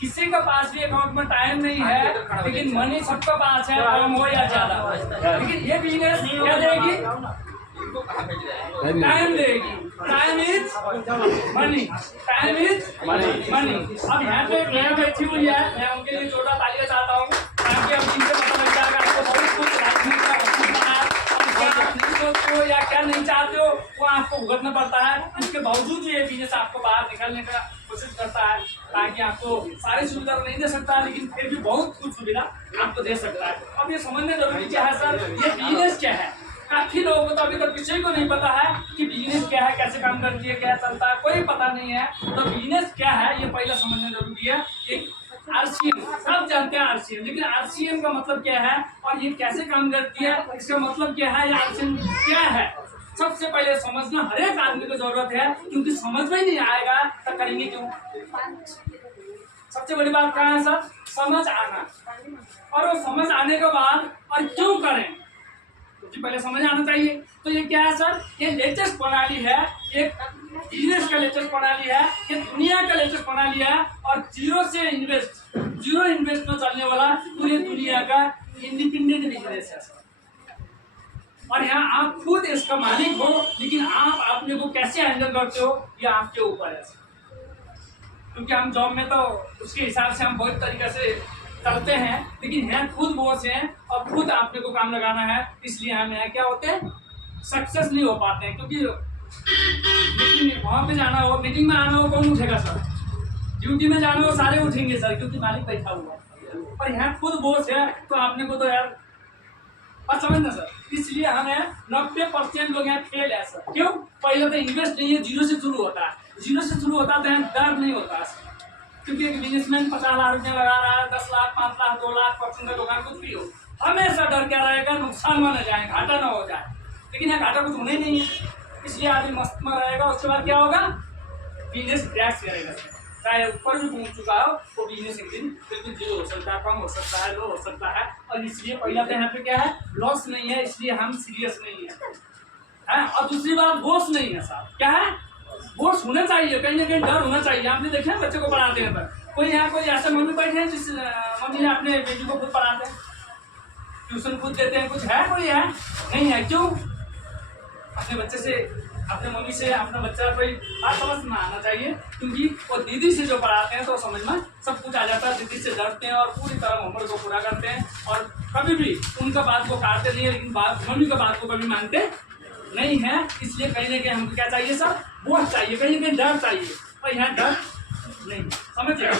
किसी के पास भी अकाउंट में टाइम नहीं है, लेकिन मनी सबके पास है, कम हो या ज्यादा। लेकिन ये बिजनेस क्या देगी? टाइम देगी। Time is money, time is money. अब यहाँ पे मैं बैठी हुई है, मैं उनके लिए जोड़ा तालियां चाहता हूँ, ताकि अब इनसे पता लग जाएगा आपको बहुत कुछ हो या क्या नहीं चाहते हो वो आपको भुगतना पड़ता है। इसके बावजूद ये बिजनेस आपको बाहर निकलने का कोशिश करता है, ताकि आपको सारी सुविधा नहीं दे सकता है, लेकिन फिर भी बहुत कुछ सुविधा आपको दे सकता है। अब ये समझने जरूरी क्या है सर, ये बिजनेस क्या है? काफी लोगों को तो अभी तक किसी को नहीं पता है कि बिजनेस क्या है, कैसे काम करती है, क्या चलता है, कोई पता नहीं है। तो बिजनेस क्या है ये पहले समझना जरूरी है। एक आरसीएम सब जानते हैं आरसीएम, लेकिन आरसीएम का मतलब क्या है और ये कैसे काम करती है, इसका मतलब क्या है, आरसीएम क्या है, सबसे पहले समझना हर एक आदमी को जरूरत है, क्योंकि समझ में ही नहीं आएगा तो करेंगे क्यों। सबसे बड़ी बात क्या है सर, समझ आना। और वो समझ आने के बाद और क्यों करें, क्योंकि पहले समझ आना चाहिए। तो ये क्या है सर, ये लेटेस्ट प्रणाली है, एक बिजनेस का लेटेस्ट प्रणाली है, ये दुनिया का लेटेस्ट प्रणाली है, और जीरो इन्वेस्ट में चलने वाला पूरी दुनिया का इंडिपेंडेंट बिजनेस है। और यहाँ आप खुद इसका मालिक हो, लेकिन आप अपने को कैसे हैंडल करते हो ये आपके ऊपर है। क्योंकि हम जॉब में तो उसके हिसाब से हम बहुत तरीके से चलते हैं, लेकिन यहाँ खुद बॉस हैं और खुद अपने को काम लगाना है, इसलिए हम यहाँ क्या होते हैं, सक्सेस नहीं हो पाते हैं। क्योंकि मीटिंग वहाँ पे जाना हो, मीटिंग में आना हो, कौन उठेगा सर? ड्यूटी में जाना हो सारे उठेंगे सर, क्योंकि मालिक बैठा हुआ है। और यहाँ खुद बॉस है तो आपने को तो यार बात समझना सर। इसलिए हमें 90% लोग यहाँ फेल है सर। क्यों? पहले तो इन्वेस्ट नहीं है, जीरो से शुरू होता है, जीरो से शुरू होता है तो यहाँ डर नहीं होता है। क्योंकि एक बिजनेसमैन 50 लाख रुपया लगा रहा है, 10 लाख, 5 लाख, 2 लाख % का दुकान कुछ भी हो, हमेशा डर क्या रहेगा, नुकसान में न जाए, घाटा ना हो जाए। लेकिन यहाँ घाटा कुछ होने नहीं है, इसलिए आदमी मस्त में रहेगा। उसके बाद क्या होगा, बिजनेस क्रैश करेगा। चाहे ऊपर भी पहुंच चुका हो वो बिजनेस एक दिन बिल्कुल जीरो हो सकता है, कम हो सकता है, लो हो सकता है। और इसलिए पहला तो यहाँ पे क्या है, लॉस नहीं है, इसलिए हम सीरियस नहीं है। और दूसरी बात, बोस नहीं है साहब। क्या है, बोस होना चाहिए, कहीं ना कहीं डर होना चाहिए। आपने देखा बच्चे को पढ़ाते हैं पर कोई यहाँ कोई ऐसे मम्मी बैठे हैं जिस मम्मी ने अपने बेटी को खुद पढ़ाते हैं, ट्यूशन खुद देते हैं, कुछ है कोई है? नहीं है। क्यों? अपने बच्चे से, अपने मम्मी से अपना बच्चा कोई बात समझ में आना चाहिए, क्योंकि वो दीदी से जो पढ़ाते हैं तो समझ में सब कुछ आ जाता है। दीदी से डरते हैं और पूरी तरह होमवर्क को पूरा करते हैं, और कभी भी उनका बात को काटते नहीं है, लेकिन मम्मी का बात को कभी मानते नहीं है। इसलिए कहीं ना कहीं हमको क्या चाहिए सर, बोझ चाहिए, कहीं ना कहीं डर चाहिए, और यहाँ डर नहीं। समझ जाए।